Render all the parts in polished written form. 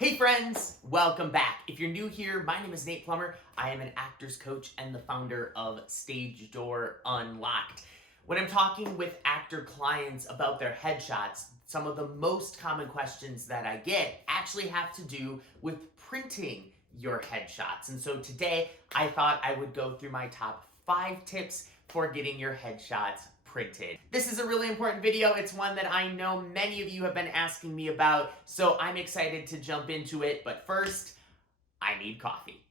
Hey friends, welcome back. If you're new here, my name is Nate Plummer. I am an actor's coach and the founder of Stage Door Unlocked. When I'm talking with actor clients about their headshots, some of the most common questions that I get actually have to do with printing your headshots. And so today I thought I would go through my top 5 tips for getting your headshots printed. This is a really important video. It's one that I know many of you have been asking me about, so I'm excited to jump into it. But first, I need coffee.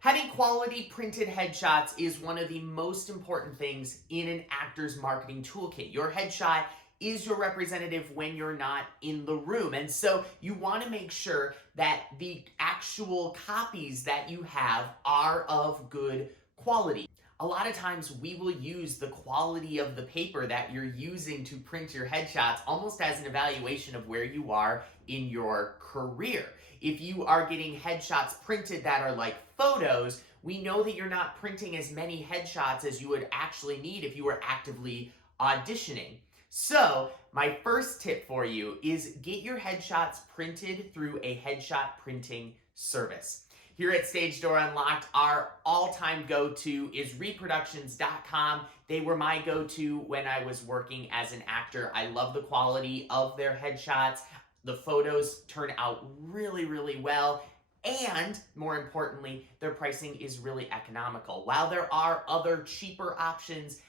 Having quality printed headshots is one of the most important things in an actor's marketing toolkit. Your headshot is your representative when you're not in the room. And so you want to make sure that the actual copies that you have are of good quality. A lot of times we will use the quality of the paper that you're using to print your headshots almost as an evaluation of where you are in your career. If you are getting headshots printed that are like photos, we know that you're not printing as many headshots as you would actually need if you were actively auditioning. So, my first tip for you is get your headshots printed through a headshot printing service. Here at Stage Door Unlocked, our all-time go-to is reproductions.com. They were my go-to when I was working as an actor. I love the quality of their headshots. The photos turn out really, really well. And more importantly, their pricing is really economical. While there are other cheaper options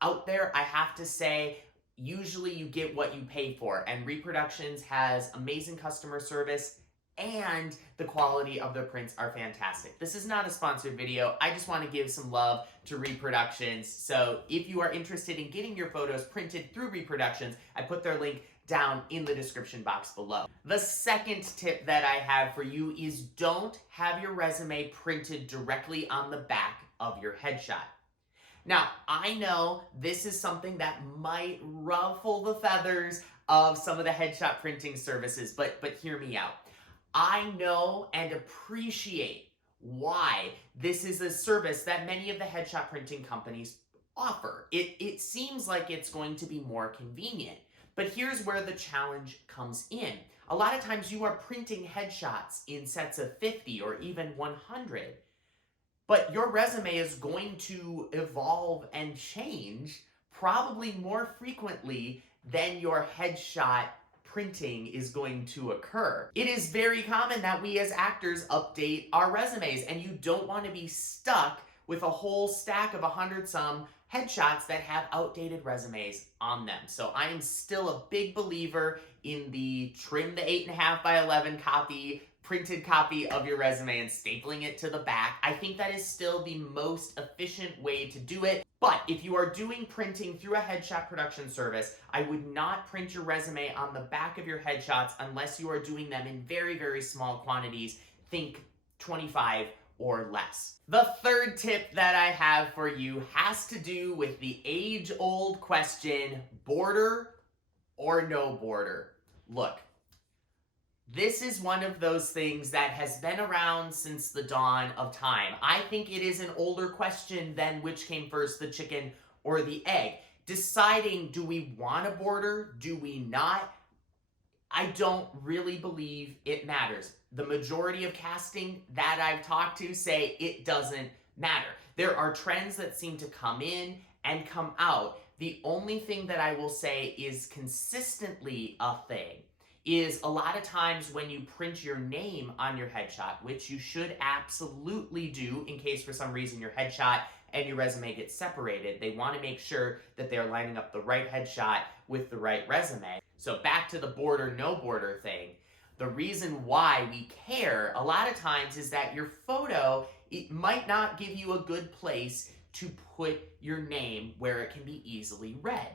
out there, I have to say, usually you get what you pay for, and Reproductions has amazing customer service and the quality of their prints are fantastic. This is not a sponsored video. I just want to give some love to Reproductions. So if you are interested in getting your photos printed through Reproductions, I put their link down in the description box below. The second tip that I have for you is don't have your resume printed directly on the back of your headshot. Now, I know this is something that might ruffle the feathers of some of the headshot printing services, but hear me out. I know and appreciate why this is a service that many of the headshot printing companies offer. It seems like it's going to be more convenient, but here's where the challenge comes in. A lot of times you are printing headshots in sets of 50 or even 100. But your resume is going to evolve and change probably more frequently than your headshot printing is going to occur. It is very common that we as actors update our resumes, and you don't want to be stuck with a whole stack of 100-some headshots that have outdated resumes on them. So I am still a big believer in the trim the 8.5 by 11 printed copy of your resume and stapling it to the back. I think that is still the most efficient way to do it. But if you are doing printing through a headshot production service, I would not print your resume on the back of your headshots unless you are doing them in very, very small quantities. Think 25 or less. The third tip that I have for you has to do with the age-old question, border or no border? Look, this is one of those things that has been around since the dawn of time. I think it is an older question than which came first, the chicken or the egg. Deciding, do we want a border? Do we not? I don't really believe it matters. The majority of casting that I've talked to say it doesn't matter. There are trends that seem to come in and come out. The only thing that I will say is consistently a thing is a lot of times when you print your name on your headshot, which you should absolutely do in case for some reason your headshot and your resume get separated, they want to make sure that they're lining up the right headshot with the right resume. So back to the border, no border thing. The reason why we care a lot of times is that your photo, it might not give you a good place to put your name where it can be easily read.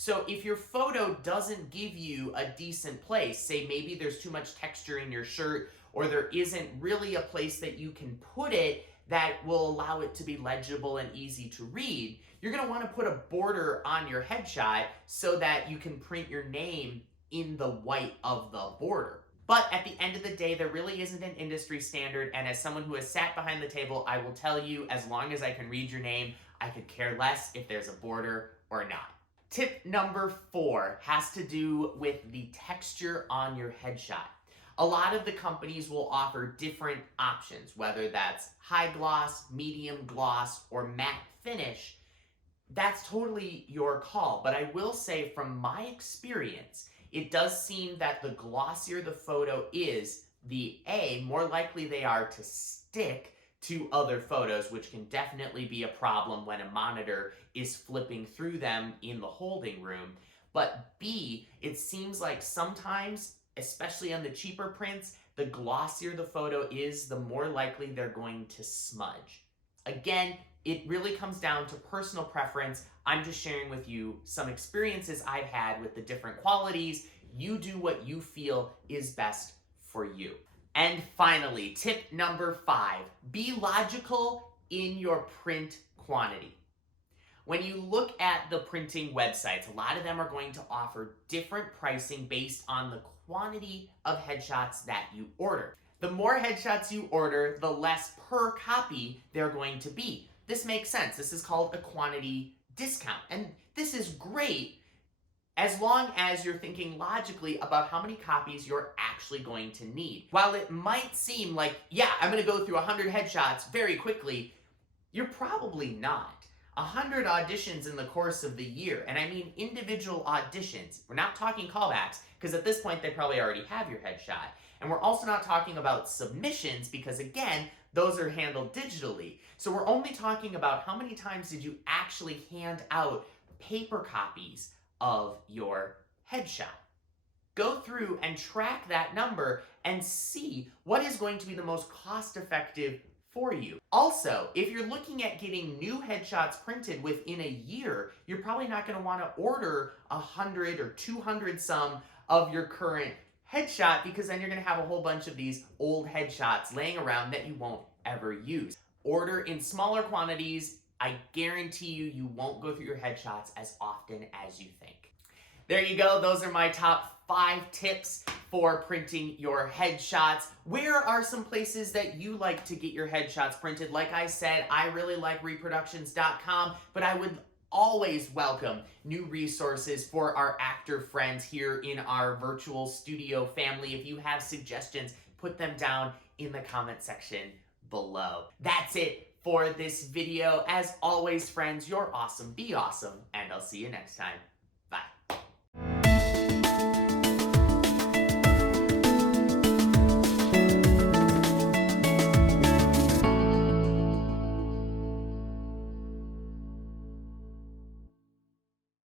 So if your photo doesn't give you a decent place, say maybe there's too much texture in your shirt, or there isn't really a place that you can put it that will allow it to be legible and easy to read, you're going to want to put a border on your headshot so that you can print your name in the white of the border. But at the end of the day, there really isn't an industry standard, and as someone who has sat behind the table, I will tell you, as long as I can read your name, I could care less if there's a border or not. Tip number 4 has to do with the texture on your headshot. A lot of the companies will offer different options, whether that's high gloss, medium gloss, or matte finish. That's totally your call, but I will say from my experience, it does seem that the glossier the photo is, the more likely they are to stick to other photos, which can definitely be a problem when a monitor is flipping through them in the holding room. But B, it seems like sometimes, especially on the cheaper prints, the glossier the photo is, the more likely they're going to smudge. Again, it really comes down to personal preference. I'm just sharing with you some experiences I've had with the different qualities. You do what you feel is best for you. And finally, tip number 5, be logical in your print quantity. When you look at the printing websites, a lot of them are going to offer different pricing based on the quantity of headshots that you order. The more headshots you order, the less per copy they're going to be. This makes sense. This is called a quantity discount. And this is great as long as you're thinking logically about how many copies you're actually going to need. While it might seem like, yeah, I'm going to go through 100 headshots very quickly, you're probably not. 100 auditions in the course of the year, and I mean individual auditions. We're not talking callbacks, because at this point they probably already have your headshot. And we're also not talking about submissions, because again, those are handled digitally. So we're only talking about how many times did you actually hand out paper copies of your headshot. Go through and track that number and see what is going to be the most cost-effective for you. Also, if you're looking at getting new headshots printed within a year, you're probably not going to want to order 100 or 200 some of your current headshot, because then you're going to have a whole bunch of these old headshots laying around that you won't ever use. Order in smaller quantities. I guarantee you, you won't go through your headshots as often as you think. There you go. Those are my top 5 tips for printing your headshots. Where are some places that you like to get your headshots printed? Like I said, I really like reproductions.com, but I would always welcome new resources for our actor friends here in our virtual studio family. If you have suggestions, put them down in the comment section below. That's it for this video. As always, friends, you're awesome, be awesome, and I'll see you next time.